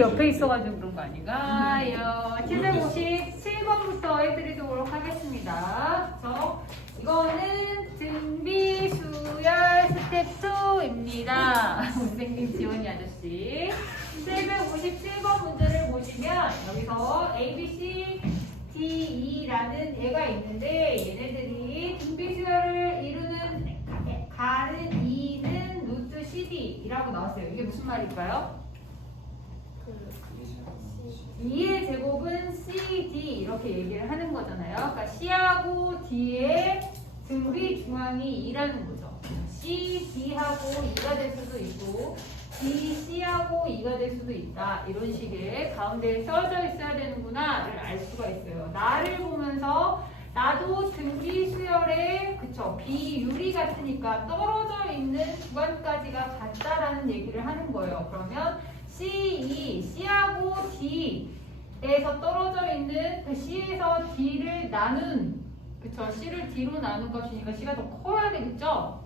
옆에 있어가지고 그런 거 아닌가요? 757번부터 해드리도록 하겠습니다. 저 이거는 등비 수열 스텝 2입니다. 선생님 지원이 아저씨. 757번 문제를 보시면 여기서 A, B, C, D, E라는 애가 있는데 얘네들이 등비 수열을 이루는 가- 가는 E는 루트 CD이라고 나왔어요. 이게 무슨 말일까요? 2의 제곱은 CD 이렇게 얘기를 하는 거잖아요. 그러니까 C하고 D의 등비 중앙이 2라는 거죠. C, D하고 2가 될 수도 있고 D, C하고 2가 될 수도 있다. 이런 식의 가운데에 써져 있어야 되는구나를 알 수가 있어요. 나를 보면서 나도 등비 수열의 그쵸 비율이 같으니까 떨어져 있는 구간까지가 같다라는 얘기를 하는 거예요. 그러면 C, E, C하고 D에서 떨어져 있는 그 C에서 D를 나눈 그쵸 C를 D로 나눈 것이니까 C가 더 커야 되겠죠?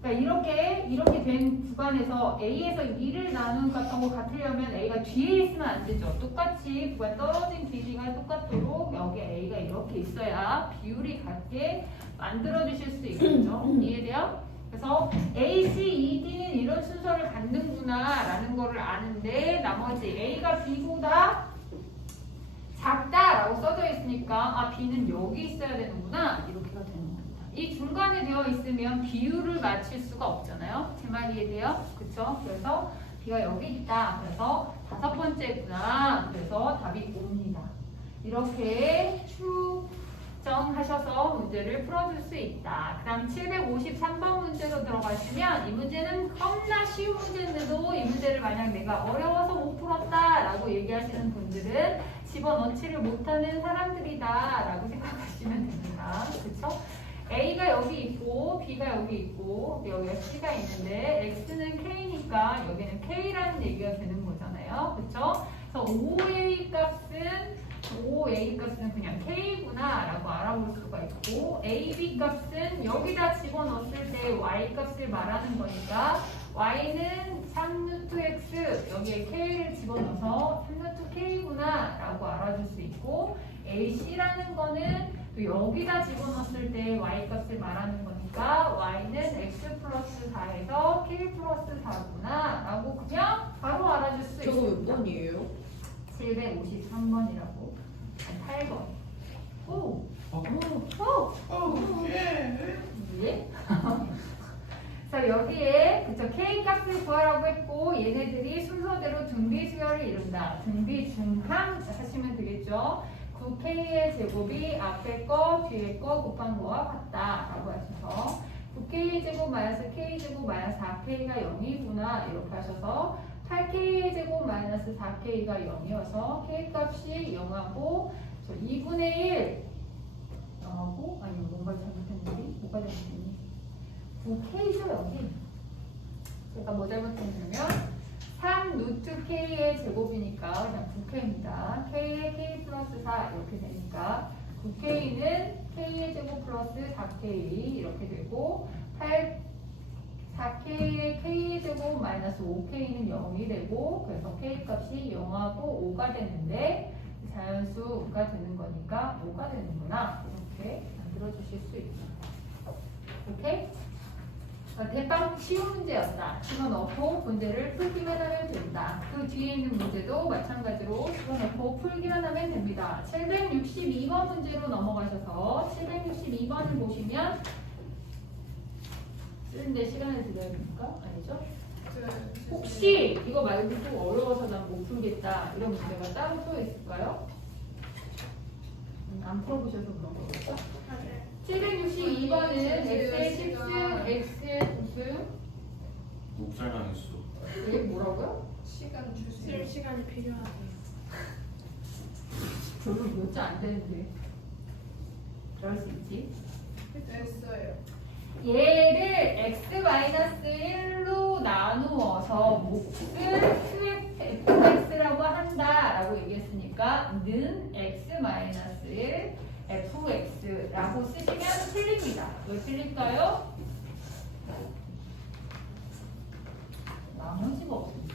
그러니까 이렇게 이렇게 된 구간에서 A에서 2를 나눈 같은 거 같으려면 A가 뒤에 있으면 안 되죠. 똑같이 구간 떨어진 길이가 똑같도록 여기 A가 이렇게 있어야 비율이 같게 만들어 주실 수 있겠죠. 이해돼요? 그래서 A, C, E, D는 이런 순서를 갖는구나라는 거를 아는데 나머지 A가 B보다 작다라고 써져 있으니까 아 B는 여기 있어야 되는구나 이렇게가 되는 겁니다. 이 중간에 되어 있으면 비율을 맞출 수가 없잖아요. 제 말 이해돼요? 그쵸? 그래서 B가 여기 있다. 그래서 다섯 번째구나. 그래서 답이 옵니다. 이렇게 추 정하셔서 문제를 풀어줄 수 있다. 그 다음 753번 문제로 들어가시면 이 문제는 겁나 쉬운 문제인데도 이 문제를 만약 내가 어려워서 못 풀었다 라고 얘기하시는 분들은 집어넣지를 못하는 사람들이다 라고 생각하시면 됩니다. 그쵸? A가 여기 있고 B가 여기 있고 여기가 C가 있는데 X는 K니까 여기는 K라는 얘기가 되는 거잖아요. 그쵸? 그래서 OA 값은 OA 값은 그냥 K구나 라고 알아볼 수가 있고 AB 값은 여기다 집어넣었을 때 Y 값을 말하는 거니까 Y는 3루트 X 여기에 K를 집어넣어서 3루트 K구나 라고 알아줄 수 있고 AC라는 거는 또 여기다 집어넣었을 때 Y 값을 말하는 거니까 Y는 X 플러스 4에서 K 플러스 4구나 라고 그냥 바로 알아줄 수 저거 몇 있습니다. 번이에요? 753번이라고 8번 오! 어? 오! 어, 예. 예? 자 여기에 그쵸 K 값을 구하라고 했고 얘네들이 순서대로 등비 수열을 이룬다 등비 중항 하시면 되겠죠 9K의 제곱이 앞에 거 뒤에 거 곱한 거와 같다 라고 하셔서 9K의 제곱 마이너스 K 제곱 마이너스 4K가 0이구나 이렇게 하셔서 8K의 제곱 마이너스 4K가 0이어서 K 값이 0하고 저 2분의 1 0하고 아니 뭔가 잘못했는지 뭐가 잘못했니? 9K죠 여기. 제가 뭐 잘못했냐면 3 루트 K의 제곱이니까 그냥 9K입니다. K의 K 플러스 4 이렇게 되니까 9K는 K의 제곱 플러스 4K 이렇게 되고 8 4K의 K 제곱 마이너스 5K는 0이 되고 그래서 K 값이 0하고 5가 되는데 자연수가 되는 거니까 5가 되는구나 이렇게 만들어 주실 수 있죠. 오케이? 자, 대빵 쉬운 문제였다. 집어넣고 문제를 풀기만 하면 된다. 그 뒤에 있는 문제도 마찬가지로 집어넣고 풀기만 하면 됩니다. 762번 문제로 넘어가셔서 762번을 보시면 쓰는데 시간을 드려야 됩니까? 아니죠? 혹시 이거 말고 좀 어려워서 난 못 풀겠다 이런 문제가 따로 또 있을까요? 음, 안 풀어보셔서 그런 거겠죠? 762번은 X의 10승, X 무슨? 묵살당했어. 왜 뭐라고요? 시간 쓸 주세요. 시간이 필요하대요. 별로 몇자 안 되는데 그럴 수 있지 됐어요. 얘를 x-1로 나누어서 몫을 fx라고 한다라고 얘기했으니까 는 x-1 fx라고 쓰시면 틀립니다. 왜 틀릴까요? 나머지가 없습니다.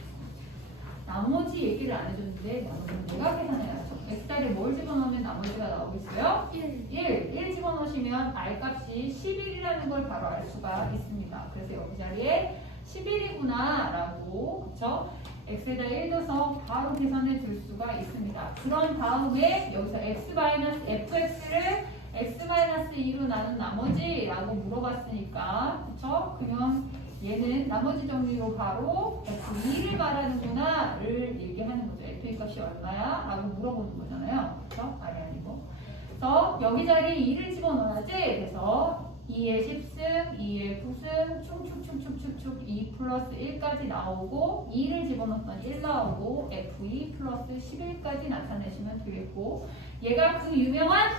나머지 얘기를 안 해줬는데 나머지는 내가 계산해야죠. X자리에 뭘 집어넣으면 나머지가 나오겠어요? 1. 1, 1 집어넣으시면 r값이 11이라는 걸 바로 알 수가 있습니다. 그래서 여기 자리에 11이구나 라고 그쵸? x에다 1 넣어서 바로 계산해 줄 수가 있습니다. 그런 다음에 여기서 x-fx를 x-2로 나눈 나머지 라고 물어봤으니까 그쵸? 그러면 얘는 나머지 정리로 바로 f2를 말하는구나를 얘기하는 거죠. f2 값이 얼마야? 라고 물어보는 거잖아요. 그쵸? 말이 아니고 그래서 여기 자리에 2를 집어넣어야지. 그래서 2의 10승, 2의 9승, 축축축축축축 2 플러스 1까지 나오고 2를 집어넣었더니 1 나오고 F2 플러스 11까지 나타내시면 되겠고 얘가 그 유명한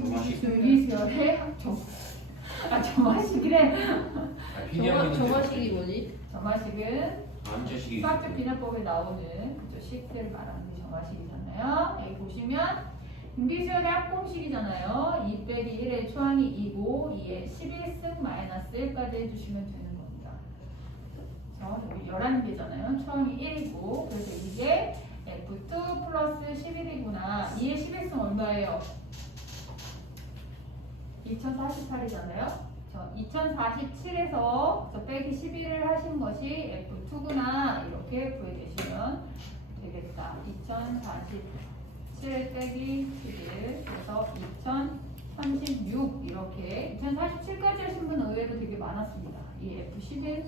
등기수열의 합종 아 점화식이래 아, 피디하면 정화식이 뭐지? 점화식은 안제식이 수학적 비례법에 나오는 그죠 식들을 말하는 게 정화식이잖아요. 여기 보시면 등비수열의 합공식이잖아요. 2 빼기 1의 초항이 2고 2의 11승 마이너스 1까지 해주시면 되는 겁니다. 그래서 여기 11개잖아요. 초항이 1이고 그래서 이게 F2 플러스 11이구나. 2의 11승 얼마예요? 2048이잖아요. 저 2047에서 저 빼기 11을 하신 것이 F2구나 이렇게 구해내시면 되겠다. 2047 빼기 11 그래서 2036 이렇게 2047까지 하신 분은 의외로 되게 많았습니다. 이 F11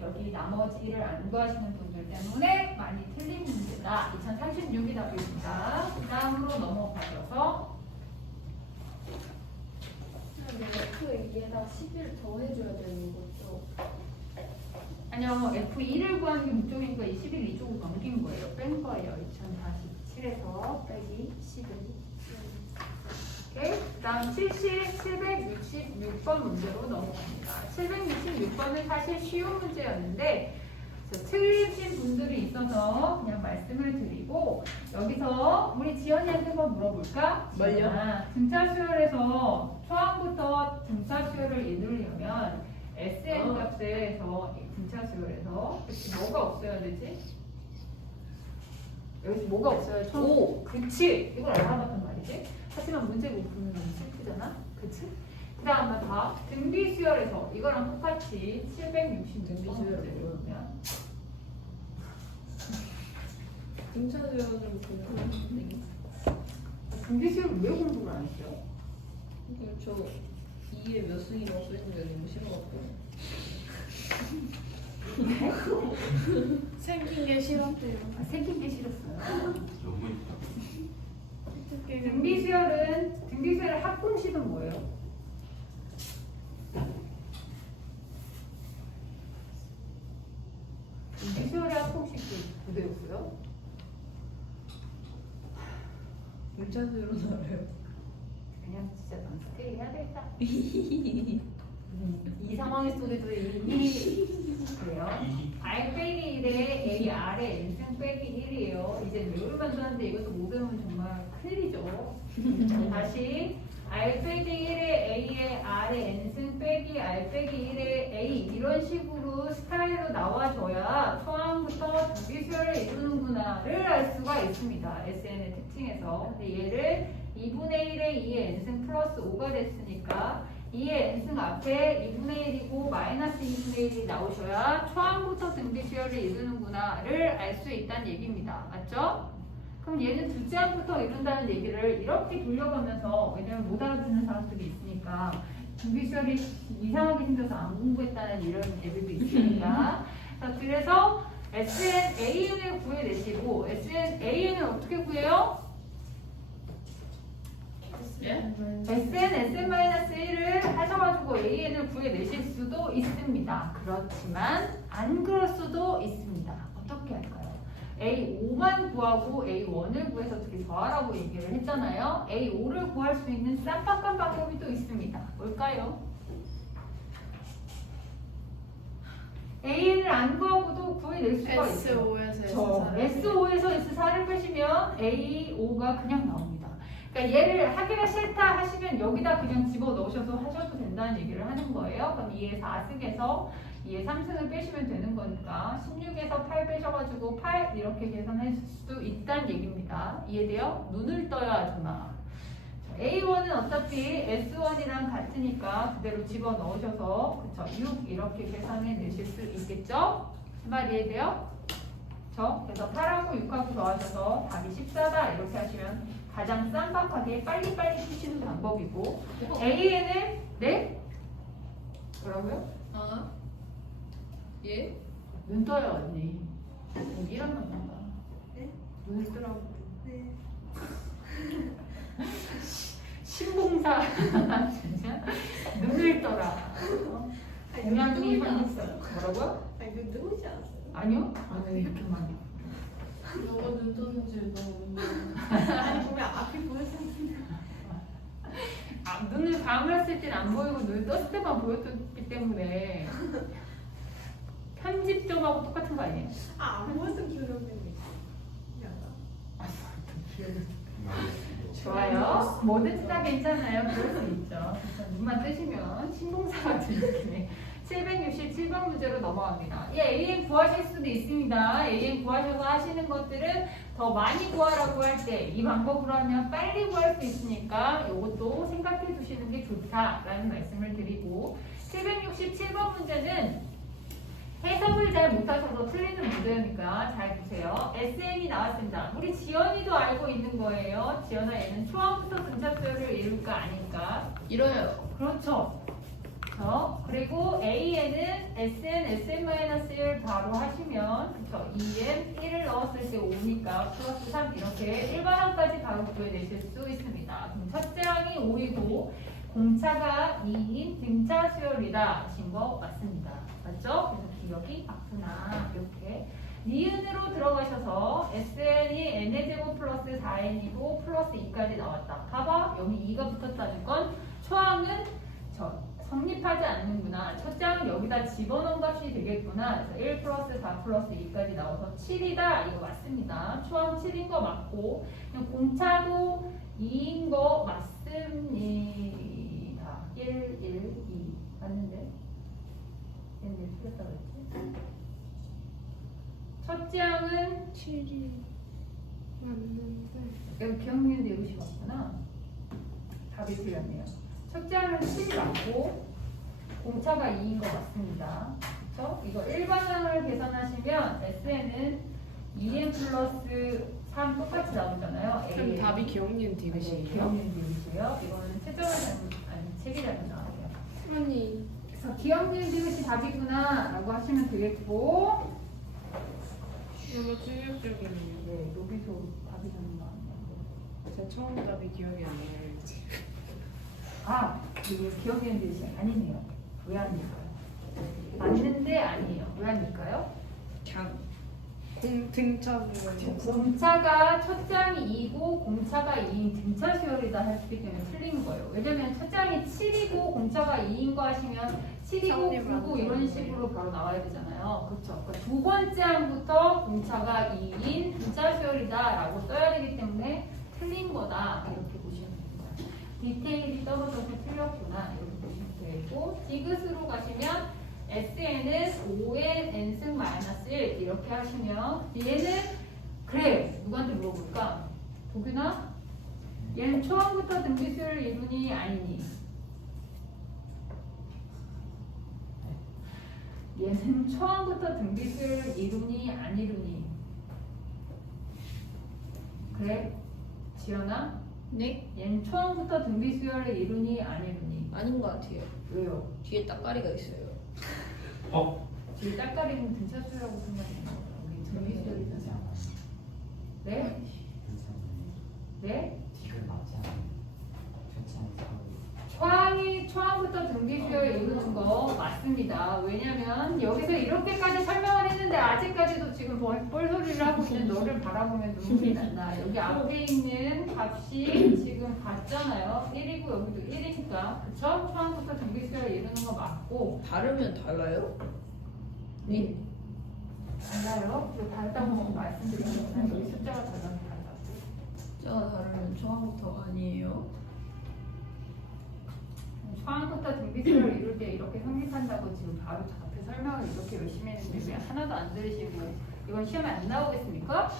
여기 나머지를 안 구하시는 분들 때문에 많이 틀린 문제다. 2036이 답입니다. 그 다음으로 넘어가셔서 근데 F2에다 11 더해줘야 되는 거죠? 아니요, F2를 구하는 게 목적이니까 21 이쪽으로 넘긴 거예요. 뺀 거예요. 2047에서 빼기 11. 오케이? 그 다음 70, 766번 문제로 넘어갑니다. 766번은 사실 쉬운 문제였는데, 저 틀리신 분들이 있어서 그냥 말씀을 드리고, 여기서 우리 지연이한테 한번 물어볼까? 뭘요? 등차 수열에서 초항부터 등차 수열을 이루려면 SN 어. 값에서 이 등차 수열에서 그치, 뭐가 없어야 되지? 여기서 뭐가 없어야 초 오. 그치 이걸 알아봤단 말이지 하지만 문제 못 풀면 너무 슬프잖아 그치? 그 다음에 봐 등비 수열에서 이거랑 똑같이 766번 등비 문제를 수열은 보면 등차수열은 좀 궁금한데 등비 수열을 왜 공부를 안 했어요? 저 2에 몇 승이 넣었있는 게 너무 싫어갖고. 생긴 게 싫었대요. 아, 생긴 게 싫었어요? 너무 있다. 등비 수열은 등비 수열의 합공식은 뭐예요? 등비 수열의 합공식도 그대로고요? 등차수열은 알아요 그냥 진짜 넌 스테이 해야 되겠다. 이 상황 속에도 이미 그래요. R 빼기 1에 A, R의 N승 빼기 1이에요. 이제 외울 만들었는데 이것도 못 외우면 정말 큰일이죠. 다시 R 빼기 1에 A에 R의 N승 빼기 R 빼기 1에 A 이런 식으로 스타일로 나와줘야 초항부터 두비수열을 이루는구나를 알 수가 있습니다. SN의 특징에서. 근데 얘를 2분의 1에 2의 n승 플러스 5가 됐으니까 2의 n승 앞에 2분의 1이고 마이너스 2분의 1이 나오셔야 초항부터 등비수열을 이루는구나를 알 수 있다는 얘기입니다. 맞죠? 그럼 얘는 둘째 항부터 이룬다는 얘기를 이렇게 돌려가면서 왜냐면 못 알아듣는 사람들이 있으니까 등비수열이 이상하게 생겨서 안 공부했다는 이런 애들도 있으니까 자, 그래서 SN AN을 구해내시고 SN AN을 어떻게 구해요? 예? SN, SN-1을 하셔가지고 AN을 구해내실 수도 있습니다. 그렇지만 안 그럴 수도 있습니다. 어떻게 할까요? A5만 구하고 A1을 구해서 어떻게 더하라고 얘기를 했잖아요. A5를 구할 수 있는 쌈박한 방법이 또 있습니다. 뭘까요? AN을 안 구하고도 구해낼 수가 있어요. S5에서 저 S5에서 S4를 빼시면 A5가 그냥 나옵니다. 그러니까 얘를 하기가 싫다 하시면 여기다 그냥 집어 넣으셔서 하셔도 된다는 얘기를 하는 거예요. 그럼 2의 4승에서 2에 3승을 빼시면 되는 거니까 16에서 8 빼셔가지고 8 이렇게 계산할 수 있다는 얘기입니다. 이해돼요? 눈을 떠야 하지마. A1은 어차피 S1이랑 같으니까 그대로 집어 넣으셔서 그쵸 6 이렇게 계산해 내실 수 있겠죠? 그말 이해돼요? 저 그래서 8하고 6하고 더하셔서 답이 14다 이렇게 하시면 가장 쌈박하게 빨리빨리 푸시는 방법이고 AN은 네? 뭐라고요? 아 예? 눈 떠요 언니 이란 말인가? 네? 눈을 뜨라고 네. 신봉사 진짜 눈을 떠라 어? 공양이 하셨어요 뭐라고요? 아니 눈 뜨지 않았어요? 아니요? 아왜 이렇게 많이 너가 눈 뜨는지 너무 아니 보면 앞이 보였었는데 아, 눈을 감았을 땐 안 보이고 눈을 떴을 때만 보였기 때문에 편집점하고 똑같은 거 아니에요? 아안 보였던 기억이 없는데 좋아요. 뭐든지 다 괜찮아요. 그럴 수 있죠. 눈만 뜨시면 신봉사 같은 느낌의 767번 문제로 넘어갑니다. 이 AN 구하실 수도 있습니다. AN 구하셔서 하시는 것들은 더 많이 구하라고 할 때 이 방법으로 하면 빨리 구할 수 있으니까 이것도 생각해 두시는 게 좋다라는 말씀을 드리고 767번 문제는 해석을 잘 못하셔서 틀리는 문제니까 잘 보세요. SN이 나왔습니다. 우리 지연이도 알고 있는 거예요. 지연아 얘는 초항부터 등차수열을 이룰까 아닐까? 이뤄요 그렇죠. 어, 그리고 AN은 SN, SN-1을 바로 하시면 그쵸? 2N, 1을 넣었을 때 5니까 플러스 3 이렇게 1반항까지 바로 구해내실 수 있습니다. 그럼 첫째 항이 5이고 공차가 2인 등차 수열이다 하신 거 맞습니다. 맞죠? 그래서 기억이 맞구나 이렇게 니은으로 들어가셔서 SN이 n제곱 플러스 4n이고 플러스 2까지 나왔다. 봐봐 여기 2가 붙었다는 건 초항은 저 하지 않는구나. 첫 장은 여기다 집어넣은 값이 되겠구나. 그래서 1 플러스 4 플러스 2까지 나와서 7이다. 이거 맞습니다. 초항 7인 거 맞고 그냥 공차도 2인 거 맞습니다. 1, 1, 2 맞는데? 얘는 틀렸다 그랬지? 첫 장은 7이 맞는데 여기 기억력 내우시 맞구나. 답이 틀렸네요. 첫 장은 7 맞고 공차가 2인 거 맞습니다. 그렇죠? 이거 일반항을 계산하시면 SN은 2n 플러스 3 똑같이 나오잖아요. 그럼. 답이 기억님 디귿이에요? 기억력 내우시고요. 이거는 최저가 잘못 아니 책이 잘못 나와요. 어머니 그래서 기억력 디귿이 답이구나 라고 하시면 되겠고 이거 충격적이네요 네, 여기서 답이 되는 거 아니에요? 제 처음 답이 기억이 안 나요 아, 이게 기억의 뜻이 아니네요. 왜 아닐까요? 맞는데 아니에요. 왜 아닐까요? 그냥 공 등차도 공차가 첫 장이 2고 공차가 2인 등차 수열이다 했기 때문에 틀린 거예요. 왜냐면 첫 장이 7이고 공차가 2인 거 하시면 7이고 사원님 9고 이런. 식으로 바로 나와야 되잖아요. 그렇죠. 그러니까 두 번째 항부터 공차가 2인 등차 수열이다 라고 써야 되기 때문에 틀린 거다 이렇게. 디테일이 떨어져서 틀렸구나 이렇게 보시면 되고 디귿으로 가시면 SN은 5의 n승 마이너스 1 이렇게 하시면 얘는 그래 누구한테 물어볼까? 도균아? 얘는 초항부터 등비수를 이루니 아니니? 얘는 초항부터 등비수를 이루니 안 이루니? 그래? 지연아? 네? 얘는 초항부터 등비 수열을 이루니 안 이루니? 아닌 것 같아요 왜요? 뒤에 따까리가 있어요 어? 지금 딸딸이는 등차수라고 생각해요. 우리 등비 수열이 되지 않아. 네? 네? 지금 맞지 않아요? 좋지 초항이 초항부터 등비 수열 이루는 거 맞습니다. 왜냐면 여기서 이렇게까지 설명 을 했는데 아직까지도 지금 뭘 뻘소리를 하고 있는 너를 바라보면 눈물이 난다. 여기 앞에 있는 값이 지금 같잖아요. 1이고 여기도 1이니까 그쵸? 초항부터 등비수열 이루는 거 맞고 다르면 달라요? 네. 달라요? 그 다르다고 말씀드리면 여기 숫자가 달라서 달라고. 숫자가 다르면 처음부터 아니에요? 초안부터 등비수를 이룰 때 이렇게 성립한다고 지금 바로 저 앞에 설명을 이렇게 열심히 했는데 왜 하나도 안 들으시고 이건 시험에 안 나오겠습니까?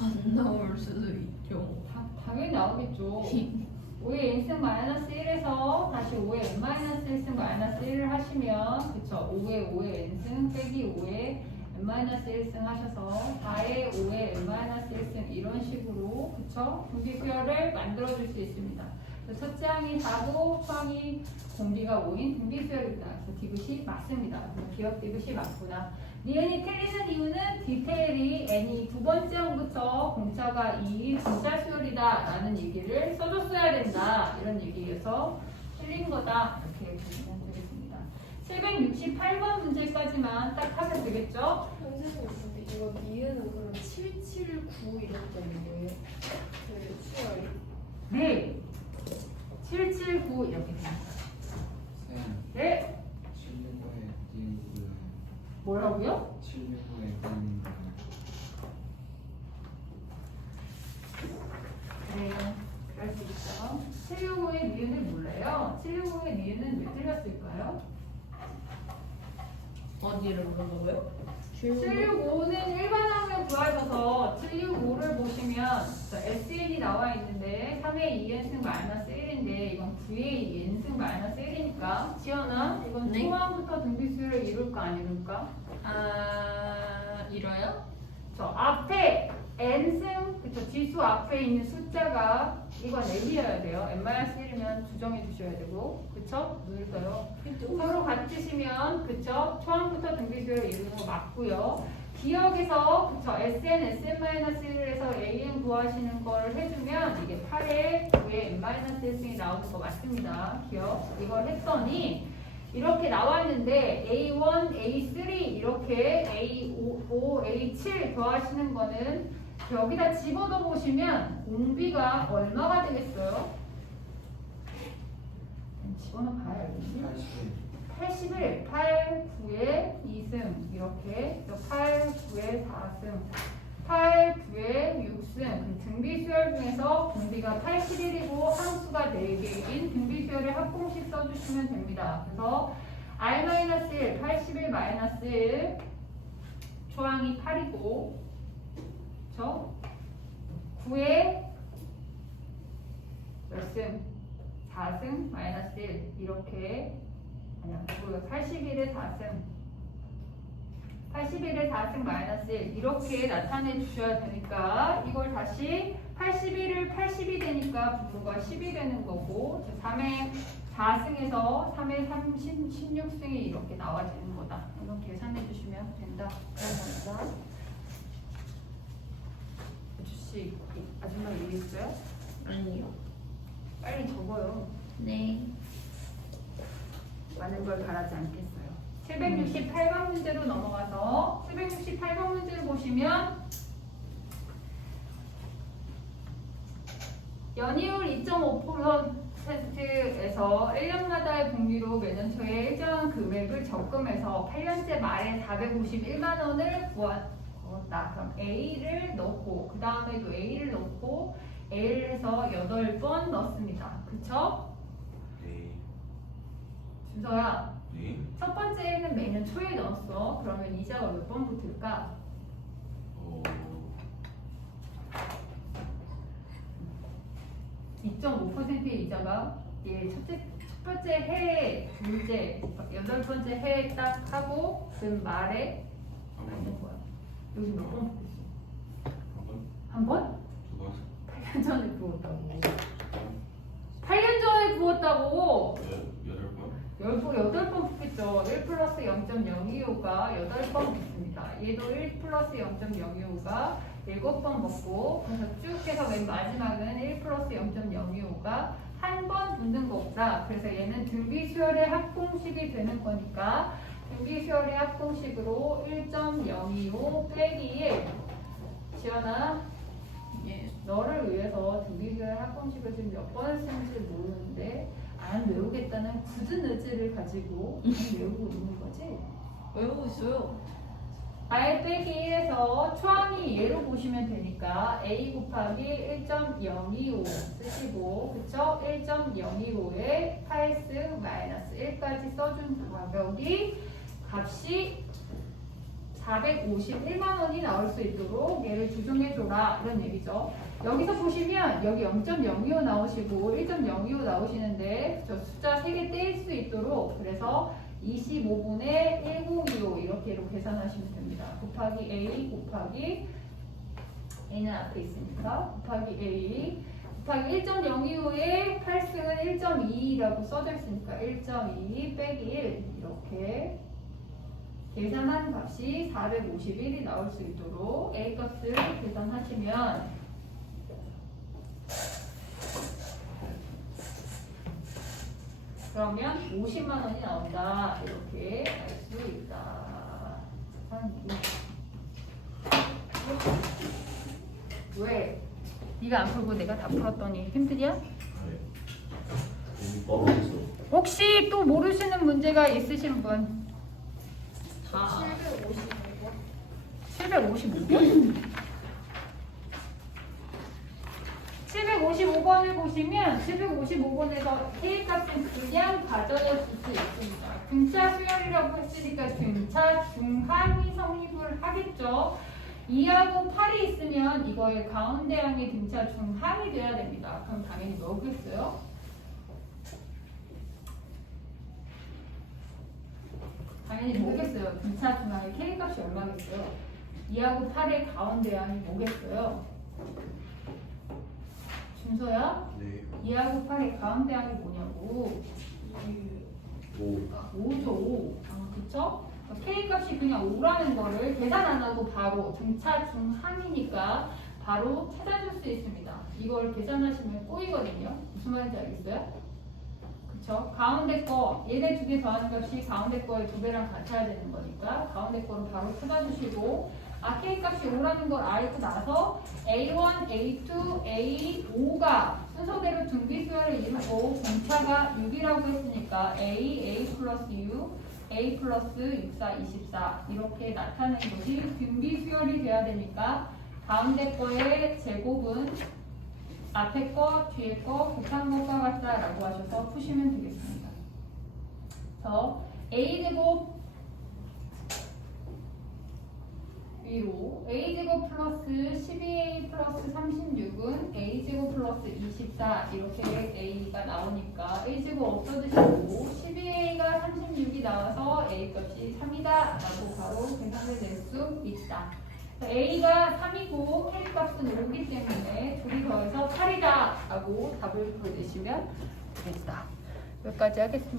안 나올 수도 있죠. 다, 당연히 나오겠죠. 5의 n승 마이너스 1에서 다시 5의 n 마이너스 1승 마이너스 1을 하시면 그쵸 5의 5의 n승 빼기 5의 n 마이너스 1승 하셔서 4의 5의 n 마이너스 1승 이런 식으로 그쵸 등비수열을 만들어 줄 수 있습니다. 첫째 항이 4고 수항이 공비가 5인 등비수열입니다. 그래서 디귿이 맞습니다. 기억 디귿이 맞구나. 니은이 틀리는 이유는 디테일이 n이 두 번째 항부터 공차가 2인 공차 수열이다 라는 얘기를 써줬어야 된다 이런 얘기에서 틀린 거다 이렇게 보시면 되겠습니다 768번 문제까지만 딱 하면 되겠죠? 선생님 근데 이거 니은은 그럼 779 이렇게 되는 거예요? 그 수열이? 네 779 이렇게 됩니다 쌤, 네 765에 니은 뭐라고요? 765에 니은 그래요. 그럴 수 있죠. 765의 니은을 몰라요. 765의 니은은 왜 틀렸을까요? 어디를 물어봐요? 765는 일반항을 구하셔서 765를 보시면 자, SN이 나와 있는데 3의 2n승 마이너스 1인데 이건 9의 2n승 마이너스 1이니까 지연아 이건 네. 초항부터 등비수를 이룰까 안 이룰까? 아 이뤄요? 저 앞에 n승 그쵸 지수 앞에 있는 숫자가 이건 n이어야 돼요 n-1이면 주정해 주셔야 되고 그쵸? 누를까요? 서로 같으시면 그쵸? 초항부터 등비수를 이루는 거 맞고요. 기억에서 그쵸? SN, SN-1에서 AN 구하시는 걸 해주면 이게 8에 9에 N-1승이 나오는 거 맞습니다. 기억. 이걸 했더니 이렇게 나왔는데 A1, A3 이렇게 A5, A7 더하시는 거는 여기다 집어넣어 보시면 공비가 얼마가 되겠어요? 집어넣어 봐야 알겠지? 80 81, 8, 9에 2승 이렇게 8, 9에 4승 8, 9에 6승 그럼 등비수열 중에서 등비가 81이고 항수가 4개인 등비수열의 합공식 써주시면 됩니다. 그래서 R-1, 81-1 초항이 8이고 그쵸? 9에 몇 승? 4승 마이너스 1 이렇게 아니야, 그거 81에 4승. 81에 4승 마이너스 1 이렇게 나타내 주셔야 되니까 이걸 다시 81을 80이 되니까 분모가 10이 되는 거고 3의 4승에서 3의 3, 16승이 이렇게 나와지는 거다. 이건 계산해 주시면 된다. 겁니다. 아저씨, 아줌마 이해했어요? 아니요. 빨리 적어요. 네. 많은 걸 바라지 않겠어요. 768번 문제로 넘어가서 768번 문제를 보시면 연이율 2.5%에서 1년마다의 복리로 매년 초에 일정한 금액을 적금해서 8년째 말에 451만 원을 구한다. 그럼 A를 넣고 그 다음에도 A를 넣고 A를 해서 8번 넣습니다. 그쵸? 네. 준서야 네. 첫 번째는 매년 초에 넣었어. 그러면 이자가 몇 번 붙을까? 어. 2.5%의 이자가 예, 첫째, 첫 번째 해, 둘째, 여덟 번째 해딱 하고 그 말에 번. 거야. 여기 몇 번 붙었어? 한 번. 한 번? 두 번. 8년 전에 부었다고. 두 번. 8년 전에 부었다고. 번. 열번 여덟 번 붙겠죠. 1 플러스 0.025가 여덟 번 붙습니다. 얘도 1 플러스 0.025가 일곱 번 붙고 그래서 쭉 해서 맨 마지막은 1 플러스 0.025가 한 번 붙는 거보다 그래서 얘는 등비수열의 합공식이 되는 거니까 등비수열의 합공식으로 1.025 빼기 1 지연아 예. 너를 위해서 등비수열 합공식을 지금 몇 번을 쓰는지 모르는데 안 외우겠다는 굳은 의지를 가지고 안 외우고 있는 거지? 외우고 있어요. R 빼기 1에서 중에서 초항이 얘로 보시면 되니까 a 곱하기 1.025 쓰시고 그쵸? 1.025에 8승 마이너스 1까지 써준 가격이 값이 451만 원이 나올 수 있도록 얘를 조정해 줘라 이런 얘기죠. 여기서 보시면 여기 0.025 나오시고 1.025 나오시는데 저 숫자 3개 떼일 수 있도록 그래서 25분의 1025 이렇게로 계산하시면 됩니다. 곱하기 A 곱하기 A는 앞에 있으니까 곱하기 A 곱하기 1.025에 8승은 1.2라고 써져 있으니까 1.2 빼기 1 이렇게 계산한 값이 451이 나올 수 있도록 A 값을 계산하시면 그러면 50만 원이 나온다 이렇게 알 수 있다. 왜? 네가 안 풀고 내가 다 풀었더니 힘드냐? 네. 혹시 또 모르시는 문제가 있으신 분? 다 755번? 755번을 보시면 755번에서 K 값은 그냥 가져졌을 수 있습니다. 등차 수열이라고 했으니까 등차 중항이 성립을 하겠죠. 2하고 8이 있으면 이거의 가운데 항이 등차 중항이 돼야 됩니다. 그럼 당연히 뭐겠어요? 당연히 뭐겠어요? 등차 중항의 K 값이 얼마겠어요? 2하고 8의 가운데 항이 뭐겠어요? 준서야? 네. 2하고 8의 가운데 항이 뭐냐고? 오. 5죠, 5. 아, 그쵸? K 값이 그냥 5라는 거를 계산 안 하고 바로 등차 중항이니까 바로 찾아줄 수 있습니다. 이걸 계산하시면 꼬이거든요. 무슨 말인지 알겠어요? 그쵸? 가운데 거, 얘네 두 개 더하는 값이 가운데 거의 두 배랑 같아야 되는 거니까 가운데 거를 바로 찾아주시고 아, K 값이 5라는 걸 알고 나서 A1, A2, A5가 순서대로 등비수열을 이루고 공차가 6이라고 했으니까 A, A 플러스 6, A 플러스 64, 24 이렇게 나타내는 것이 등비수열이 돼야 되니까 가운데 거의 제곱은 앞에 거, 뒤에 거, 곱한 것과 같다라고 하셔서 푸시면 되겠습니다. 그래서 A 제곱 위로 a제곱 플러스 12a 플러스 36은 a제곱 플러스 24 이렇게 a가 나오니까 a제곱 없어지시고 12a가 36이 나와서 a 값이 3이다 라고 바로 계산을 낼 수 있다. A가 3이고 k 값은 5기 때문에 둘이 더해서 8이다 라고 답을 보내시면 되겠다. 여기까지 하겠습니다.